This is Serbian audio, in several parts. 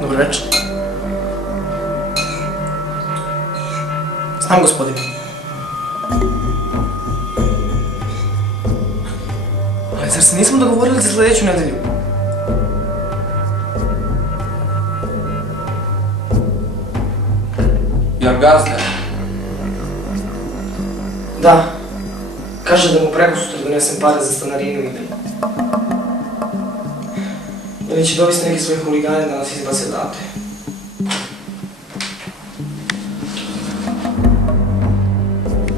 Dobro večer. Znam, gospodine. Ali zar se nismo dogovorili za sljedeću nedelju? Jel gazda? Da. Kaže da mu prekosutra donesem pare za stanarinu i ili će dovesti neki svoje huligane da nas izbace odavde.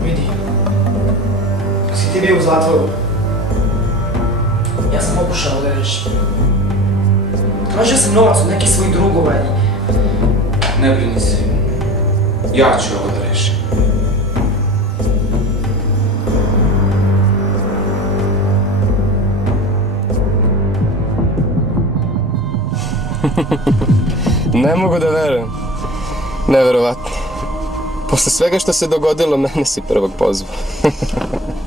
Vidi, dok si ti bio u zatvoru, ja sam pokušao da rešim. Tražio sam novac od nekih svojih drugova i... Ne brini se. Ja ću ovo da rešim. Ne mogu da verujem. Neverovatno. Posle svega što se dogodilo, mene si prvog pozvao.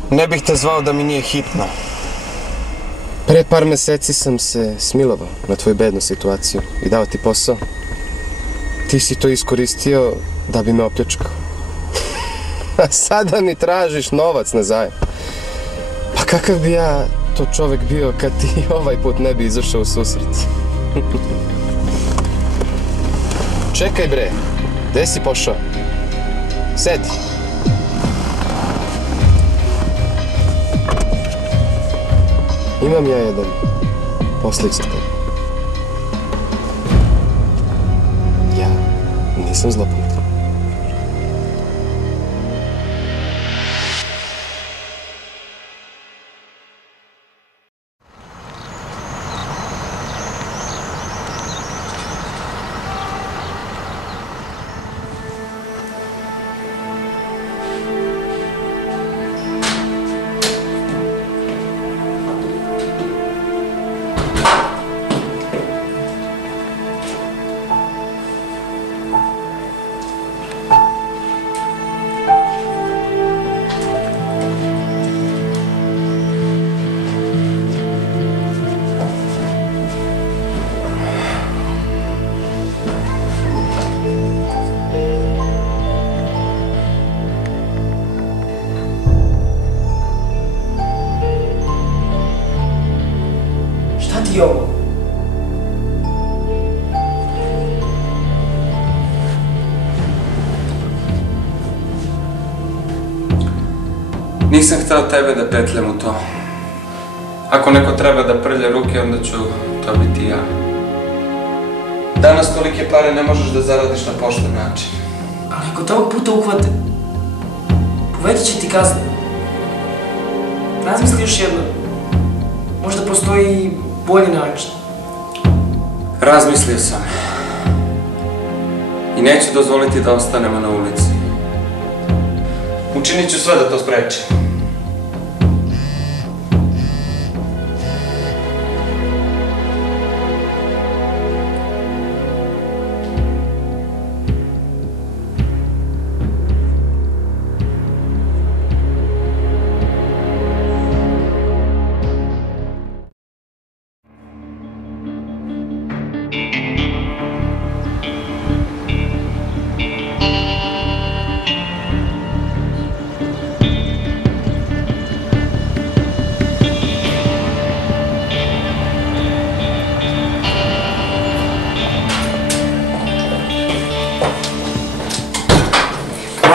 Ne bih te zvao da mi nije hitno. Pre par meseci sam se smilovao na tvoju bednu situaciju i dao ti posao. Ti si to iskoristio da bi me opljačkao. A sada mi tražiš novac na zajam. Pa kakav bi ja to čovek bio kad ti ovaj put ne bi izašao u susret? Čekaj bre, gde si pošao? Sedi. Imam ja jedan poslić za tebe. Ja nisam zlopametan. Šta ti je ovo? Nisam hteo tebe da petljam u to. Ako neko treba da prlja ruke, onda ću to biti ja. Danas tolike pare ne možeš da zaradiš na pošten način. Ali ako te ovog puta uhvate, povećat će ti kaznu. Razmisli još jedno. Možda postoji bolji način. Razmislio sam. I neću dozvoliti da ostanemo na ulici. Učinit ću sve da to sprečim.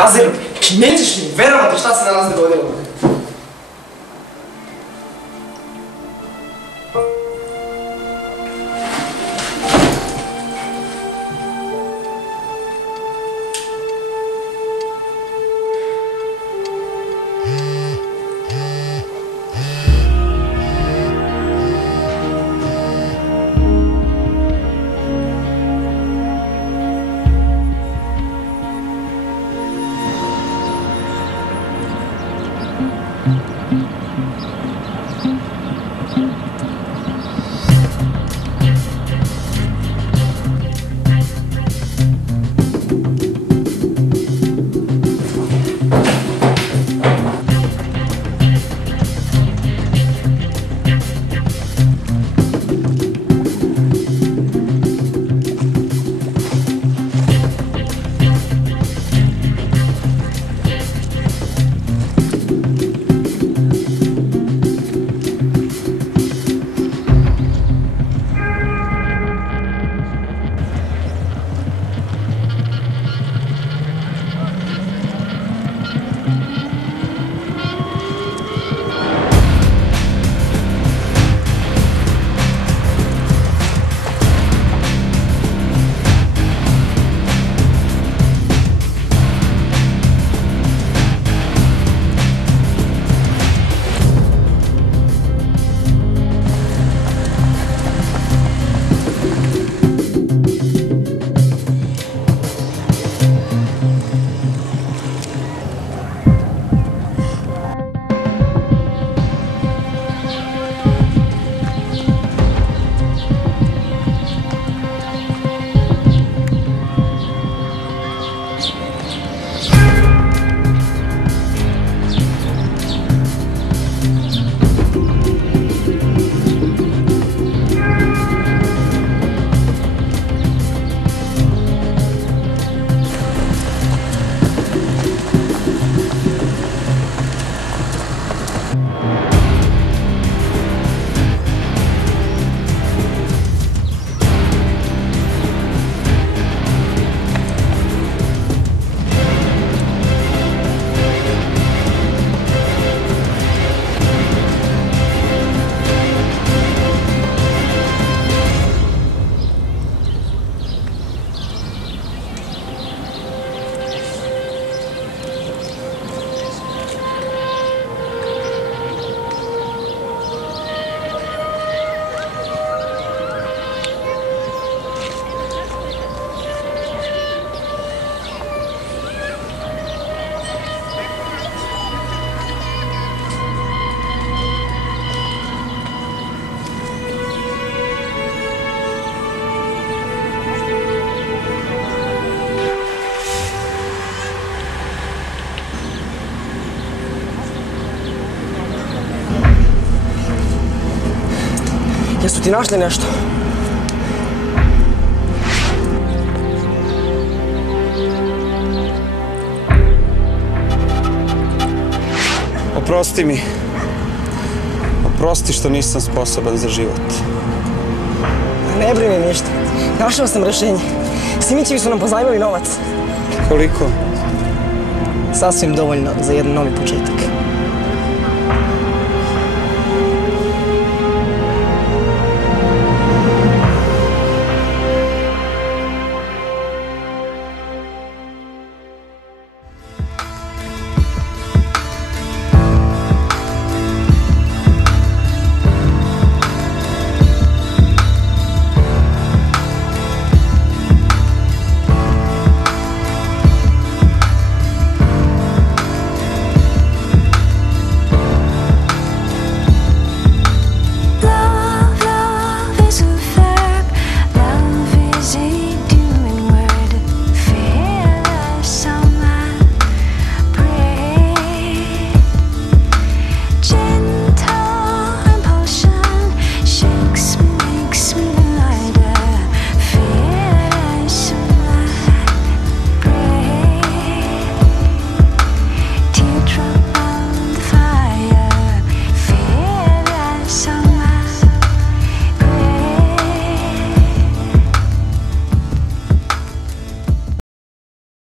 Razir, nećeš mi verovati šta se danas dogodilo. ti našli nešto? Oprosti mi. Oprosti što nisam sposoban za život. Ne brini ništa. Našao sam rešenje. Simićevi su nam pozajmili novac. Koliko? Sasvim dovoljno za jedan novi početak.